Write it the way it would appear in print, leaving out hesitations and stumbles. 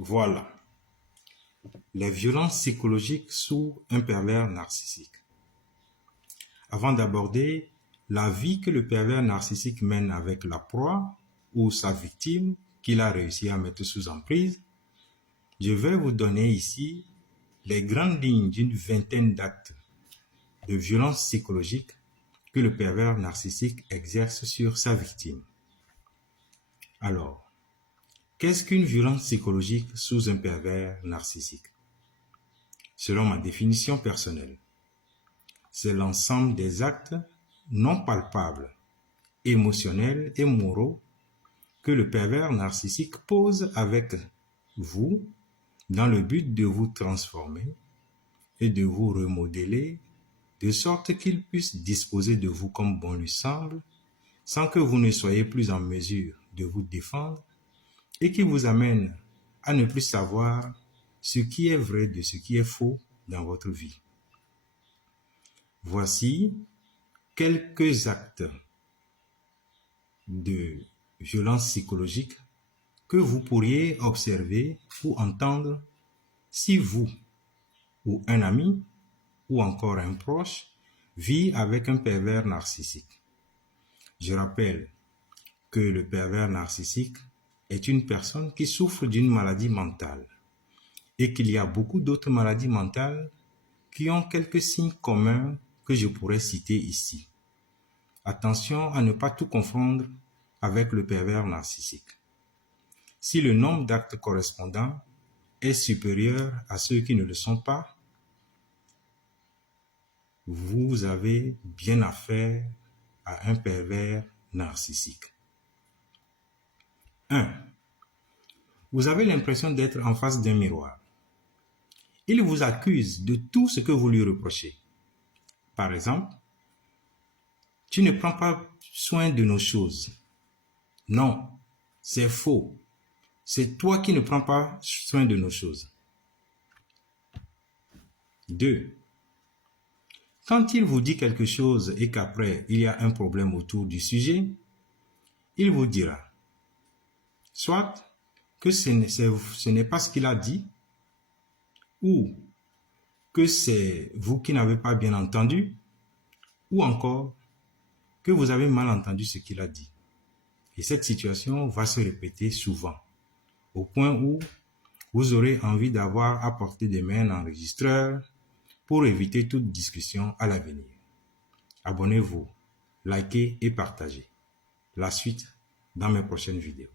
Voilà, les violences psychologiques sous un pervers narcissique. Avant d'aborder la vie que le pervers narcissique mène avec la proie ou sa victime qu'il a réussi à mettre sous emprise, je vais vous donner ici les grandes lignes d'une vingtaine d'actes de violence psychologique que le pervers narcissique exerce sur sa victime. Alors, qu'est-ce qu'une violence psychologique sous un pervers narcissique? Selon ma définition personnelle, c'est l'ensemble des actes non palpables, émotionnels et moraux que le pervers narcissique pose avec vous dans le but de vous transformer et de vous remodeler de sorte qu'il puisse disposer de vous comme bon lui semble sans que vous ne soyez plus en mesure de vous défendre et qui vous amène à ne plus savoir ce qui est vrai de ce qui est faux dans votre vie. Voici quelques actes de violence psychologique que vous pourriez observer ou entendre si vous ou un ami ou encore un proche vit avec un pervers narcissique. Je rappelle que le pervers narcissique est une personne qui souffre d'une maladie mentale et qu'il y a beaucoup d'autres maladies mentales qui ont quelques signes communs que je pourrais citer ici. Attention à ne pas tout confondre avec le pervers narcissique. Si le nombre d'actes correspondants est supérieur à ceux qui ne le sont pas, vous avez bien affaire à un pervers narcissique. 1. Vous avez l'impression d'être en face d'un miroir. Il vous accuse de tout ce que vous lui reprochez. Par exemple, tu ne prends pas soin de nos choses. Non, c'est faux. C'est toi qui ne prends pas soin de nos choses. 2. Quand il vous dit quelque chose et qu'après il y a un problème autour du sujet, il vous dira soit que ce n'est pas ce qu'il a dit, ou que c'est vous qui n'avez pas bien entendu, ou encore que vous avez mal entendu ce qu'il a dit. Et cette situation va se répéter souvent, au point où vous aurez envie d'avoir à portée des mains un enregistreur pour éviter toute discussion à l'avenir. Abonnez-vous, likez et partagez. La suite dans mes prochaines vidéos.